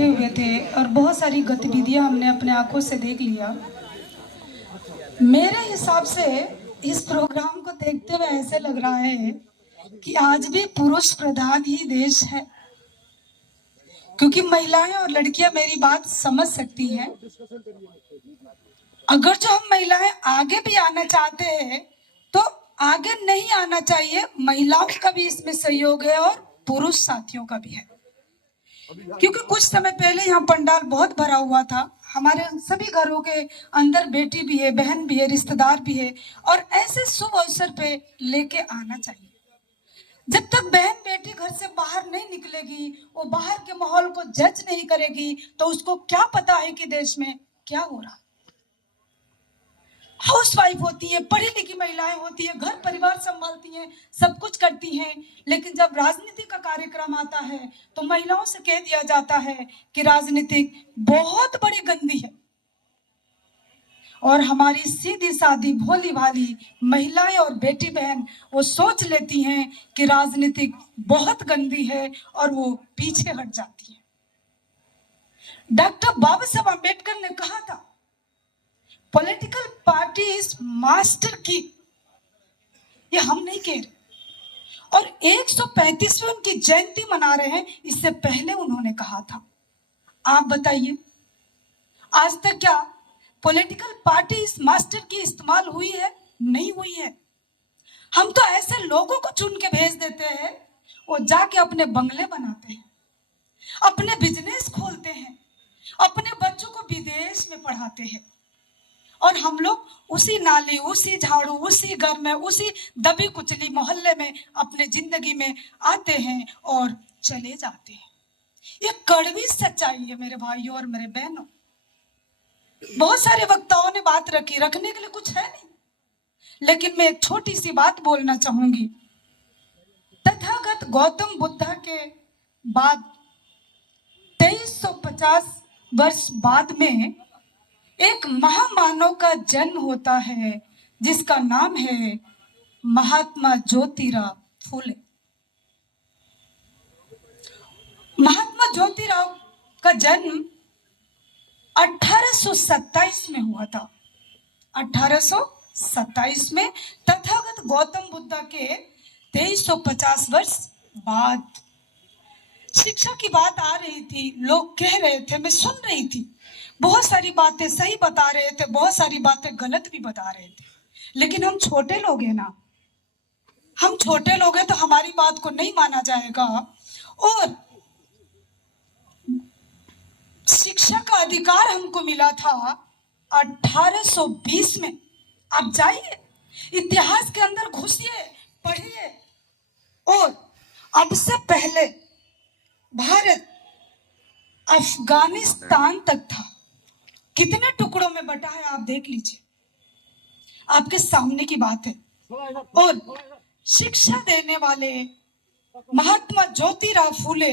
बैठे हुए थे और बहुत सारी गतिविधियां हमने अपने आंखों से देख लिया। मेरे हिसाब से इस प्रोग्राम को देखते हुए ऐसे लग रहा है कि आज भी पुरुष प्रधान ही देश है, क्योंकि महिलाएं और लड़कियां मेरी बात समझ सकती हैं। अगर जो हम महिलाएं आगे भी आना चाहते हैं तो आगे नहीं आना चाहिए। महिलाओं का भी इसमें सहयोग है और पुरुष साथियों का भी है, क्योंकि कुछ समय पहले यहाँ पंडाल बहुत भरा हुआ था। हमारे सभी घरों के अंदर बेटी भी है, बहन भी है, रिश्तेदार भी है, और ऐसे शुभ अवसर पे लेके आना चाहिए। जब तक बहन बेटी घर से बाहर नहीं निकलेगी, वो बाहर के माहौल को जज नहीं करेगी, तो उसको क्या पता है कि देश में क्या हो रहा है। हाउसवाइफ होती है, पढ़ी लिखी महिलाएं होती है, घर परिवार संभालती हैं, सब कुछ करती हैं, लेकिन जब राजनीति का कार्यक्रम आता है तो महिलाओं से कह दिया जाता है कि राजनीति बहुत बड़ी गंदी है। और हमारी सीधी सादी भोली भाली महिलाएं और बेटी बहन वो सोच लेती हैं कि राजनीति बहुत गंदी है और वो पीछे हट जाती है। डॉक्टर बाबा साहब अम्बेडकर ने कहा था, पॉलिटिकल पार्टी इज मास्टर की। ये हम नहीं कह रहे, और 135वीं उनकी जयंती मना रहे हैं। इससे पहले उन्होंने कहा था। आप बताइए, आज तक क्या पॉलिटिकल पार्टी इस मास्टर की इस्तेमाल हुई है? नहीं हुई है। हम तो ऐसे लोगों को चुन के भेज देते हैं, वो जाके अपने बंगले बनाते हैं, अपने बिजनेस खोलते हैं, अपने बच्चों को विदेश में पढ़ाते हैं, और हम लोग उसी नाली, उसी झाड़ू, उसी घर में, उसी दबी कुचली मोहल्ले में अपने जिंदगी में आते हैं और चले जाते हैं। ये कड़वी सच्चाई है मेरे भाइयों और मेरे बहनों। बहुत सारे वक्ताओं ने बात रखी, रखने के लिए कुछ है नहीं, लेकिन मैं एक छोटी सी बात बोलना चाहूंगी। तथागत गौतम बुद्ध के बाद 2350 वर्ष बाद में एक महामानव का जन्म होता है, जिसका नाम है महात्मा ज्योतिराव फूले। महात्मा ज्योतिराव का जन्म 1827 में हुआ था। 1827 में तथागत गौतम बुद्ध के 2350 वर्ष बाद। शिक्षा की बात आ रही थी, लोग कह रहे थे, मैं सुन रही थी। बहुत सारी बातें सही बता रहे थे, बहुत सारी बातें गलत भी बता रहे थे, लेकिन हम छोटे लोग हैं ना, हम छोटे लोग हैं तो हमारी बात को नहीं माना जाएगा। और शिक्षा का अधिकार हमको मिला था 1820 में। आप जाइए, इतिहास के अंदर घुसिए, पढ़िए। और अब से पहले भारत अफगानिस्तान तक था। कितने टुकड़ों में बटा है आप देख लीजिए, आपके सामने की बात है। और शिक्षा देने वाले महात्मा ज्योतिराव फूले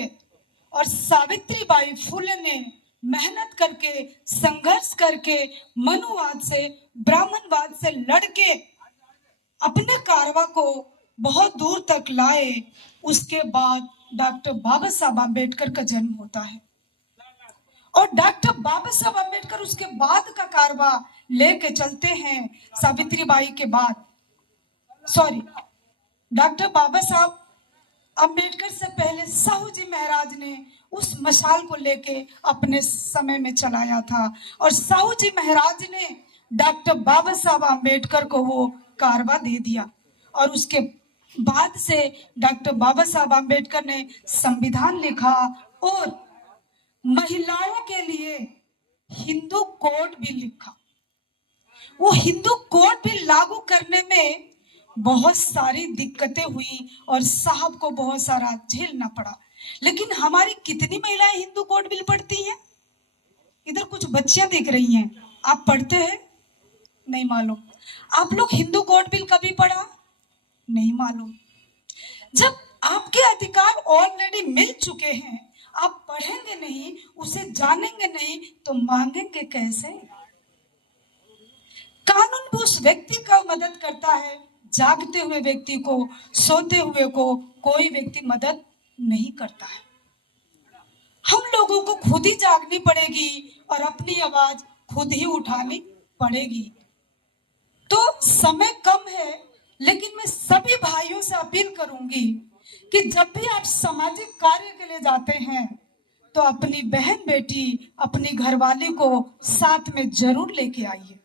और सावित्रीबाई फूले ने मेहनत करके, संघर्ष करके, मनुवाद से, ब्राह्मणवाद से लड़के अपने कारवा को बहुत दूर तक लाए। उसके बाद डॉक्टर बाबा साहब अम्बेडकर का जन्म होता है, और डॉक्टर बाबा साहब अम्बेडकर उसके बाद का कारवा लेके चलते हैं। सावित्रीबाई के बाद, सॉरी, डॉक्टर बाबा साहब अम्बेडकर से पहले साहू जी महाराज ने उस मशाल को लेके अपने समय में चलाया था, और साहू जी महाराज ने डॉक्टर बाबा साहब अम्बेडकर को वो कारवा दे दिया। और उसके बाद से डॉक्टर बाबा साहब अम्बेडकर ने संविधान लिखा और महिलाओं के लिए हिंदू कोड भी लिखा। वो हिंदू कोड भी लागू करने में बहुत सारी दिक्कतें हुई और साहब को बहुत सारा झेलना पड़ा। लेकिन हमारी कितनी महिलाएं हिंदू कोड बिल पढ़ती हैं? इधर कुछ बच्चियां दिख रही हैं, आप पढ़ते हैं? नहीं मालूम। आप लोग हिंदू कोड बिल कभी पढ़ा? नहीं मालूम। जब आपके अधिकार ऑलरेडी मिल चुके हैं, आप पढ़ेंगे नहीं, उसे जानेंगे नहीं, तो मांगेंगे कैसे? कानून भी उस व्यक्ति का मदद करता है, जागते हुए व्यक्ति को, सोते हुए को कोई व्यक्ति मदद नहीं करता है। हम लोगों को खुद ही जागनी पड़ेगी और अपनी आवाज खुद ही उठानी पड़ेगी। तो समय कम है, लेकिन मैं सभी भाइयों से अपील करूंगी कि जब भी आप सामाजिक कार्य के लिए जाते हैं तो अपनी बहन बेटी, अपनी घरवाली को साथ में जरूर लेके आइए,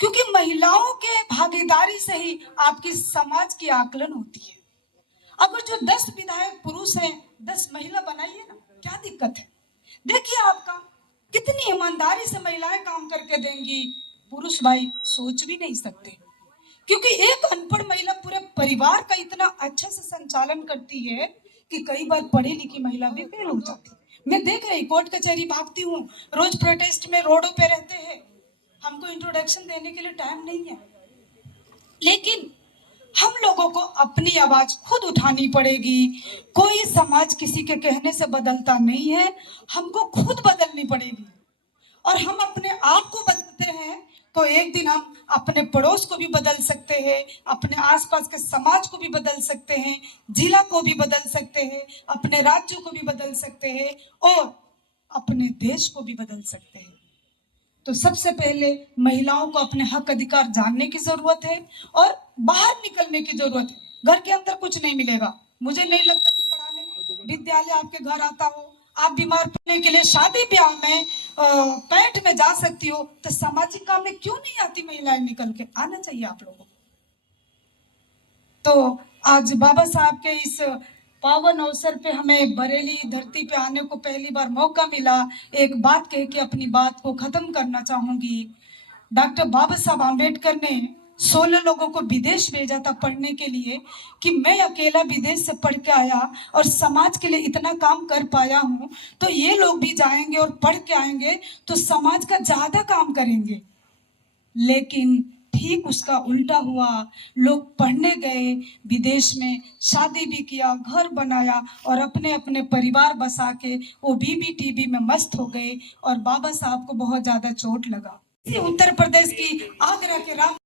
क्योंकि महिलाओं के भागीदारी से ही आपकी समाज की आकलन होती है। अगर जो 10 विधायक पुरुष हैं, 10 महिला बनाइए ना, क्या दिक्कत है? देखिए आपका कितनी ईमानदारी से महिलाएं काम करके देंगी, पुरुष भाई सोच भी नहीं सकते, क्योंकि एक अनपढ़ महिला पूरे परिवार का इतना अच्छा से संचालन करती है कि कई बार पढ़ी लिखी महिला भी फेल हो जाती है। मैं देख रही, कोर्ट कचहरी भागती हूँ, रोज प्रोटेस्ट में रोडों पे रहते हैं, हमको इंट्रोडक्शन देने के लिए टाइम नहीं है, लेकिन हम लोगों को अपनी आवाज खुद उठानी पड़ेगी। कोई समाज किसी के कहने से बदलता नहीं है, हमको खुद बदलनी पड़ेगी। और हम अपने आप को बदलते हैं तो एक दिन हम अपने पड़ोस को भी बदल सकते हैं, अपने आसपास के समाज को भी बदल सकते हैं, जिला को भी बदल सकते हैं, अपने राज्य को भी बदल सकते हैं और अपने देश को भी बदल सकते हैं। तो सबसे पहले महिलाओं को अपने हक अधिकार जानने की जरूरत है और बाहर निकलने की जरूरत है। घर के अंदर कुछ नहीं मिलेगा। मुझे नहीं लगता कि पढ़ाने विद्यालय आपके घर आता हो। आप बीमार पड़ने के लिए शादी ब्याह में पैठ में जा सकती हो, तो सामाजिक काम में क्यों नहीं आती महिलाएं निकल के? आना चाहिए आप लोगों को। तो आज बाबा साहब के इस पावन अवसर पे हमें बरेली धरती पे आने को पहली बार मौका मिला। एक बात कह के अपनी बात को खत्म करना चाहूंगी। डॉक्टर बाबा साहब आम्बेडकर ने 16 लोगों को विदेश भेजा था पढ़ने के लिए कि मैं अकेला विदेश से पढ़ के आया और समाज के लिए इतना काम कर पाया हूं, तो ये लोग भी जाएंगे और पढ़ के आएंगे तो समाज का ज्यादा काम करेंगे। लेकिन ठीक उसका उल्टा हुआ। लोग पढ़ने गए विदेश में, शादी भी किया, घर बनाया और अपने अपने परिवार बसा के वो बीबी टीबी में मस्त हो गए और बाबा साहब को बहुत ज्यादा चोट लगा। उत्तर प्रदेश की आगरा के राम